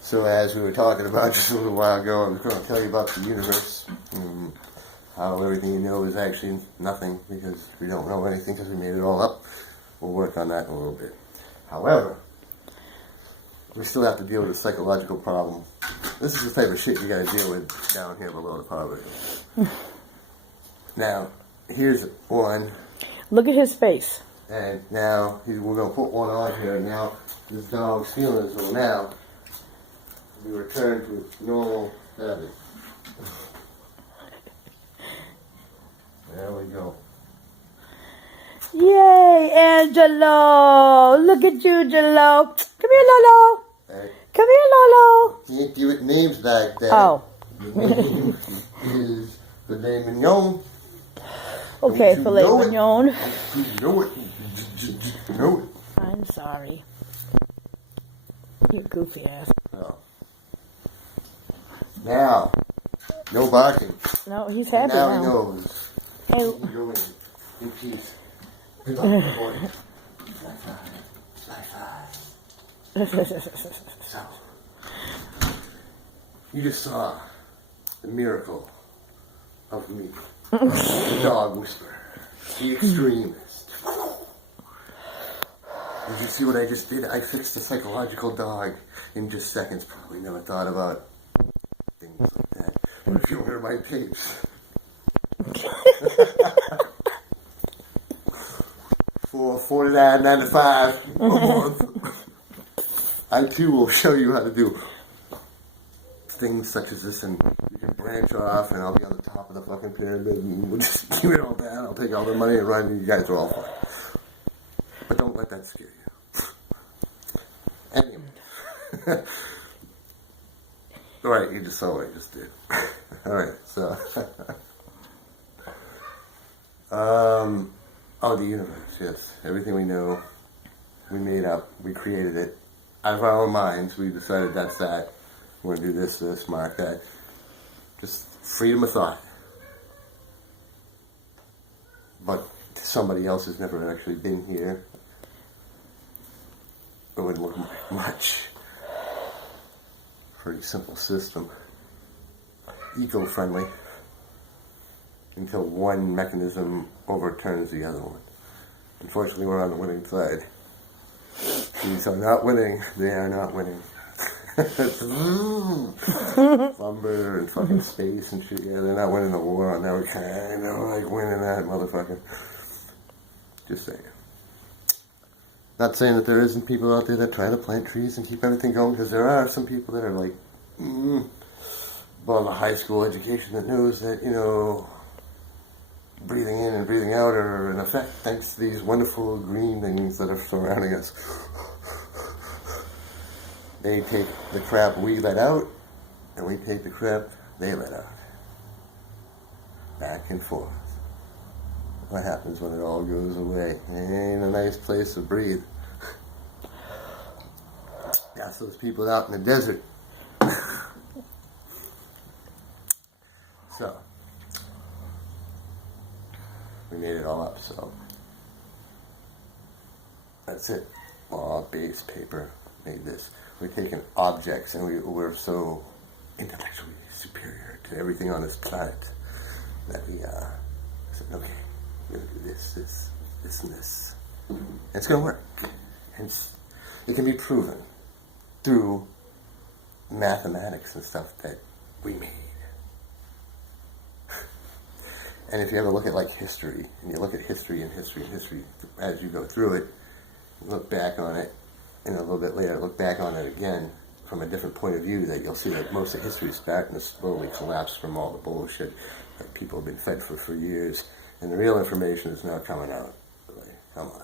So as we were talking about just a little while ago, I'm going to tell you about the universe. How everything you know is actually nothing because we don't know anything because we made it all up. We'll work on that in a little bit. However, we still have to deal with a psychological problem. This is the type of shit you got to deal with down here below the poverty. Now, here's one. Look at his face. And now we're going to put one on here. And now this dog's feeling as though now we return to normal habit. There we go. Yay, Angelo! Look at you, Angelo. Come here, Lolo. Hey, Come here, Lolo. can't give it names like that. Oh. The name is filet mignon. Okay, Don't you filet know it? mignon. You know it. You know it. I'm sorry. You goofy ass. Oh. Now, no barking. No, he's happy Now now. he knows. Hey, He can go in peace. Good luck, boy. High five. So, you just saw the miracle of me. The dog whisperer. The extremist. Did you see what I just did? I fixed the psychological dog in just seconds. Probably never thought about things like that. But if you hear my tapes. For $49.95 a month, I too will show you how to do things such as this, and you can branch off, and I'll be on the top of the fucking pyramid, and we'll just keep it all down. I'll take all the money and run, and you guys are all fine. But don't let that scare you. Anyway. Alright, you just saw what I just did. Alright, so. Oh, the universe, yes. Everything we know, we made up, we created it. Out of our own minds, we decided that's that. We're going to do this, mark that. Just freedom of thought. But somebody else has never actually been here. It wouldn't look much. Pretty simple system. Eco-friendly. Until one mechanism overturns the other one. Unfortunately, we're on the winning side. These are not winning. They are not winning. Lumber and fucking space and shit. Yeah, they're not winning the war. Now we're kind of like winning that motherfucker. Just saying. Not saying that there isn't people out there that try to plant trees and keep everything going, because there are some people that are like, well, a high school education that knows that, you know, breathing in and breathing out are an effect thanks to these wonderful green things that are surrounding us. They take the crap we let out, and we take the crap they let out. Back and forth. What happens when it all goes away? It ain't a nice place to breathe. That's those people out in the desert. So, we made it all up, so that's it. Law, base, paper, made this. We've taken objects and we're so intellectually superior to everything on this planet that we said, okay, we're going to do this, and this. And it's going to work. Hence, it can be proven through mathematics and stuff that we made. And if you ever look at like history, and you look at history as you go through it, you look back on it, and a little bit later look back on it again from a different point of view, that you'll see that most of history is starting to slowly collapse from all the bullshit that people have been fed for years, and the real information is now coming out. Like, come on.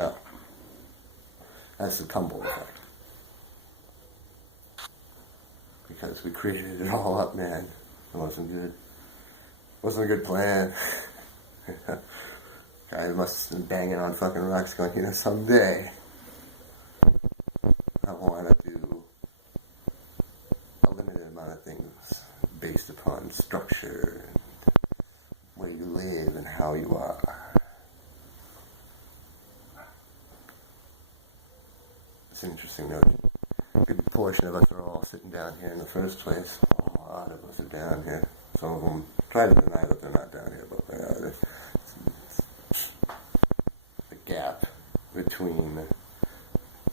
Oh. That's the tumble effect. Because we created it all up, man. It wasn't good. It wasn't a good plan. Guy must have been banging on fucking rocks going, you know, someday I want to do a limited amount of things based upon structure and where you live and how you are. It's an interesting notion. good portion of us are all sitting down here in the first place. A lot of us are down here. Some of them try to deny that they're not down here, but the gap between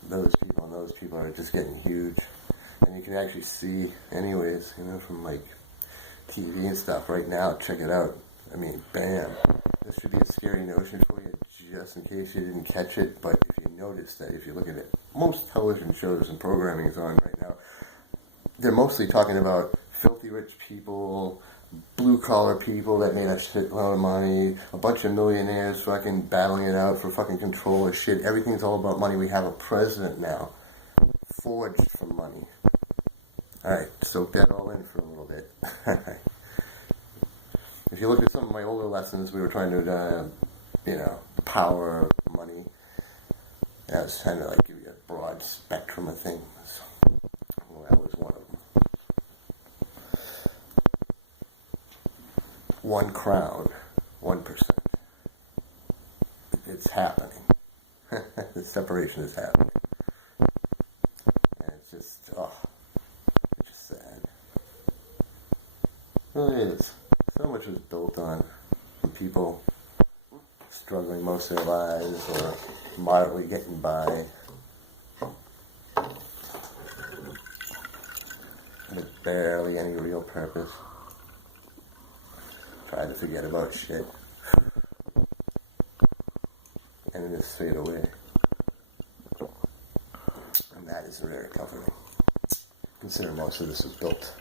those people and those people are just getting huge. And you can actually see, anyways, from like TV and stuff right now. Check it out. I mean, bam. This should be a scary notion for you, just in case you didn't catch it. But if you notice that, if you look at it, most television shows and programming is on right now, they're mostly talking about filthy rich people, blue-collar people that made a shitload of money, a bunch of millionaires fucking battling it out for fucking control of shit. Everything's all about money. We have a president now forged from money. Alright, soak that all in for a little bit. If you look at some of my older lessons, we were trying to, the power of money. And I was trying to give you a broad spectrum of things. Well, that was one of them. One crowd, 1%. It's happening. The separation is happening. And it's just, it's just sad. It really is. So much was built on people struggling most of their lives or moderately getting by with barely any real purpose. Try to forget about shit and then just fade away. And that is very comforting. Consider most of this is built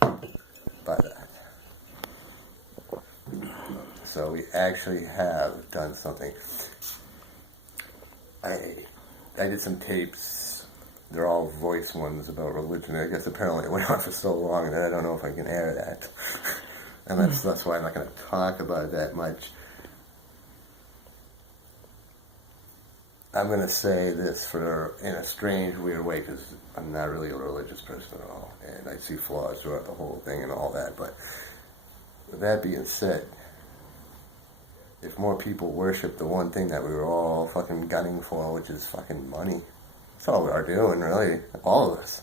by that. So we actually have done something. I did some tapes. They're all voice ones about religion. I guess apparently it went on for so long that I don't know if I can air that. And that's why I'm not going to talk about it that much. I'm going to say this in a strange, weird way, because I'm not really a religious person at all. And I see flaws throughout the whole thing and all that. But with that being said, if more people worship the one thing that we were all fucking gunning for, which is fucking money, that's all we are doing, really. All of us.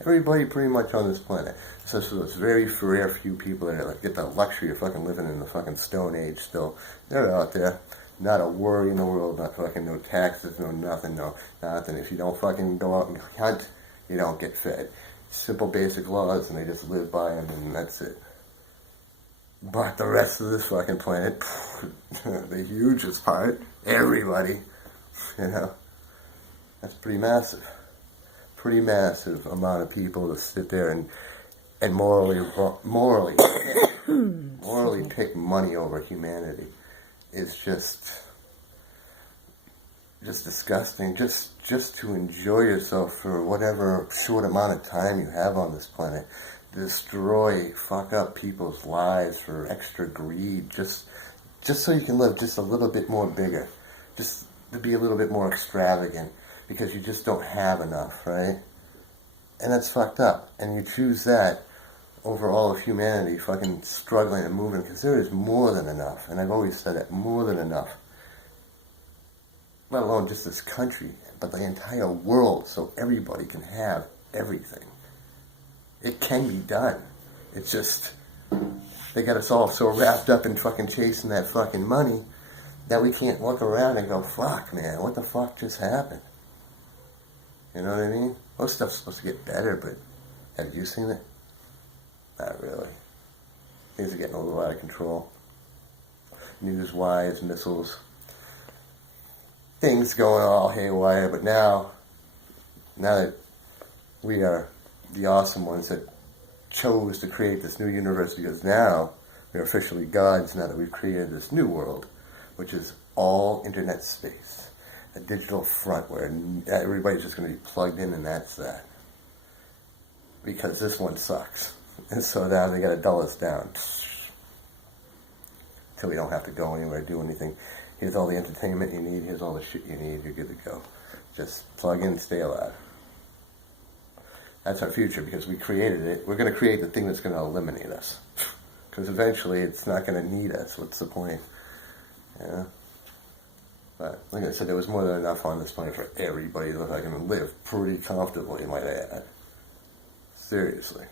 Everybody pretty much on this planet. So those very rare few people that get the luxury of fucking living in the fucking Stone Age still, they're out there. Not a worry in the world, not fucking no taxes, no nothing, no nothing. If you don't fucking go out and hunt, you don't get fed. Simple basic laws, and they just live by them, and that's it. But the rest of this fucking planet, the hugest part, everybody, that's pretty massive. Pretty massive amount of people to sit there and morally pick money over humanity. It's just disgusting. Just to enjoy yourself for whatever short amount of time you have on this planet. Destroy, fuck up people's lives for extra greed, just so you can live just a little bit more bigger, just to be a little bit more extravagant, because you just don't have enough, right? And that's fucked up. And you choose that over all of humanity fucking struggling and moving, because there is more than enough. And I've always said it, more than enough. Let alone just this country, but the entire world, so everybody can have everything. It can be done. It's just, they got us all so wrapped up in fucking chasing that fucking money that we can't look around and go, fuck, man, what the fuck just happened? You know what I mean? Most stuff's supposed to get better, but have you seen it? Not really. Things are getting a little out of control. News-wise, missiles, things going all haywire, but now that we are the awesome ones that chose to create this new universe, because now we're officially gods now that we've created this new world, which is all internet space, a digital front where everybody's just going to be plugged in, and that's that. Because this one sucks. And so now they got to dull us down until we don't have to go anywhere, do anything. Here's all the entertainment you need, here's all the shit you need, you're good to go. Just plug in, stay alive. That's our future, because we created it. We're going to create the thing that's going to eliminate us. Because eventually it's not going to need us. What's the point? Yeah. But like I said, there was more than enough on this planet for everybody to fucking live pretty comfortably, might I add. Seriously.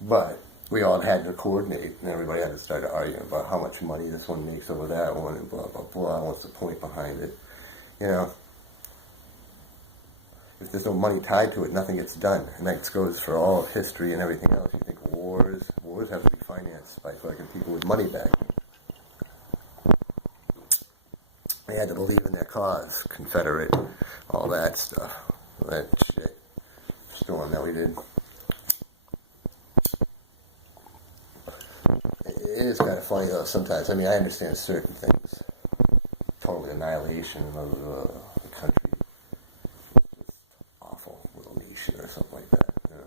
But we all had to coordinate, and everybody had to start arguing about how much money this one makes over that one, and blah, blah, blah. What's the point behind it? You know, if there's no money tied to it, nothing gets done. And that goes for all of history and everything else. You think wars have to be financed by fucking people with money back. They had to believe in their cause, Confederate, all that stuff. That shit. Storm that we did. It is kind of funny though sometimes. I mean, I understand certain things. Total annihilation of the country. Just awful little nation or something like that, you know.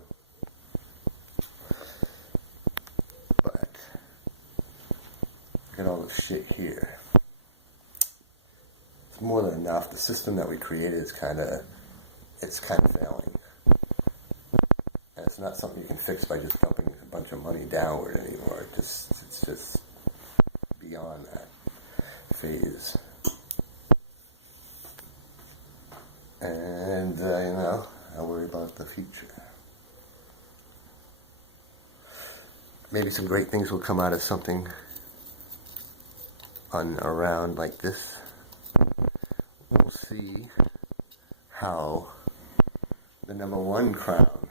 But look at all this shit here. It's more than enough. The system that we created is kind of failing. And it's not something you can fix by just dumping a bunch of money downward anymore. It's just beyond that phase. And, you know, I worry about the future. Maybe some great things will come out of something around like this. We'll see how the #1 crown,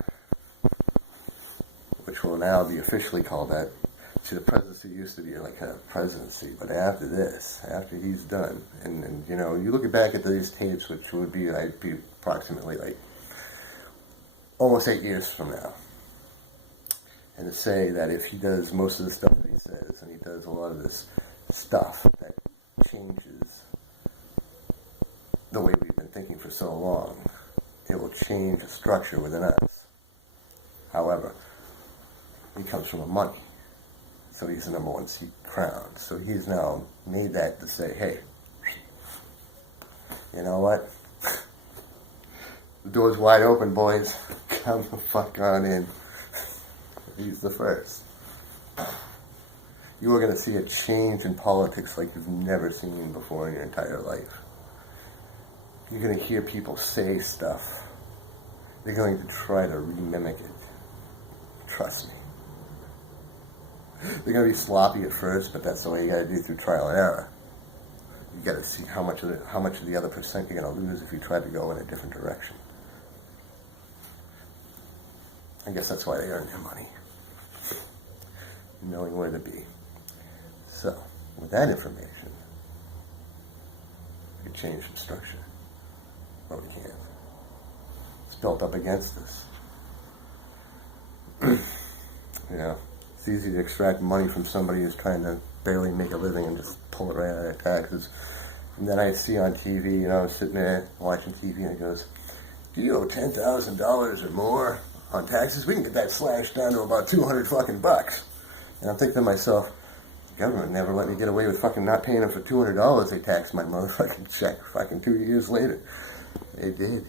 which will now be officially called that. See, the presidency used to be like a presidency, but after this, after he's done, and you know, you look back at these tapes, which would be approximately like almost 8 years from now, and to say that if he does most of the stuff that he says, and he does a lot of this stuff that changes the way we've been thinking for so long, it will change the structure within us. However, he comes from a money. So he's the #1 seat crown. So he's now made that to say, hey, you know what? The door's wide open, boys. Come the fuck on in. He's the first. You are going to see a change in politics like you've never seen before in your entire life. You're going to hear people say stuff. They're going to try to remimic it. Trust me. They're going to be sloppy at first, but that's the way you got to do through trial and error. You got to see how much of the other percent you're going to lose if you try to go in a different direction. I guess that's why they earn their money. Knowing where to be. So, with that information, we can change the structure. But we can't. It's built up against us. You know, it's easy to extract money from somebody who's trying to barely make a living and just pull it right out of their taxes. And then I see on TV, you know, I was sitting there watching TV and it goes, do you owe $10,000 or more on taxes? We can get that slashed down to about 200 fucking bucks. And I'm thinking to myself, the government never let me get away with fucking not paying them for $200 they taxed my motherfucking check fucking 2 years later. They did.